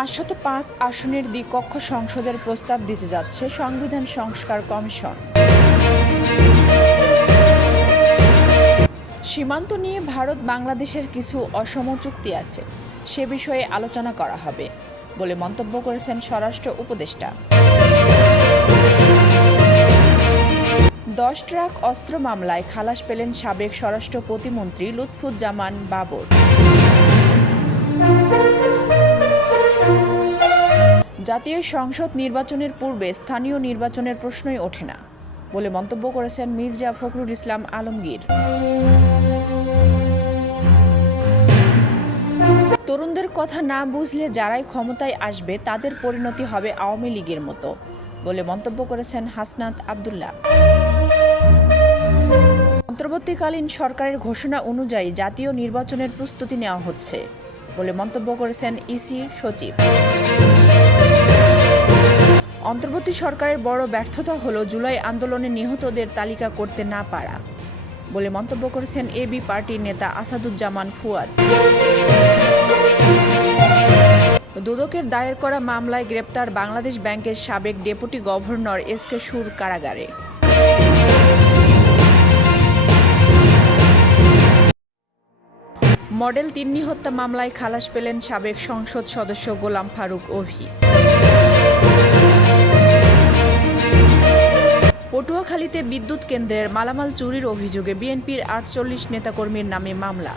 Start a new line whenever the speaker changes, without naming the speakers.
পাঁচশত পাঁচ আসনের দ্বিকক্ষ সংসদের প্রস্তাব দিতে যাচ্ছে সংবিধান সংস্কার কমিশন। সীমান্ত নিয়ে ভারত বাংলাদেশের কিছু অসম চুক্তি আছে, সে বিষয়ে আলোচনা করা হবে বলে মন্তব্য করেছেন স্বরাষ্ট্র উপদেষ্টা। দশ ট্রাক অস্ত্র মামলায় খালাস পেলেন সাবেক স্বরাষ্ট্র প্রতিমন্ত্রী লুৎফুজ্জামান বাবর। জাতীয় সংসদ নির্বাচনের পূর্বে স্থানীয় নির্বাচনের প্রশ্নই ওঠে না বলে মন্তব্য করেছেন মির্জা ফখরুল ইসলাম আলমগীর। তরুণদের কথা না বুঝলে যারাই ক্ষমতায় আসবে, তাদের পরিণতি হবে আওয়ামী লীগের মতো বলে মন্তব্য করেছেন হাসনাত আবদুল্লাহ। অন্তর্বর্তীকালীন সরকারের ঘোষণা অনুযায়ী জাতীয় নির্বাচনের প্রস্তুতি নেওয়া হচ্ছে বলে মন্তব্য করেছেন ইসি সচিব। অন্তর্বর্তী সরকারের বড় ব্যর্থতা হলো জুলাই আন্দোলনে নিহতদের তালিকা করতে না পারা বলে মন্তব্য করেছেন এবি পার্টির নেতা আসাদুজ্জামান ফুয়াদ। দুদকের দায়ের করা মামলায় গ্রেপ্তার বাংলাদেশ ব্যাংকের সাবেক ডেপুটি গভর্নর এস কে সুর কারাগারে। মডেল তিন্নি হত্যা মামলায় খালাস পেলেন সাবেক সংসদ সদস্য গোলাম ফারুক অভি পটুয়াখালীতে বিদ্যুৎ কেন্দ্রের মালামাল চুরির অভিযোগে বিএনপির আটচল্লিশ নেতাকর্মীর নামে মামলা।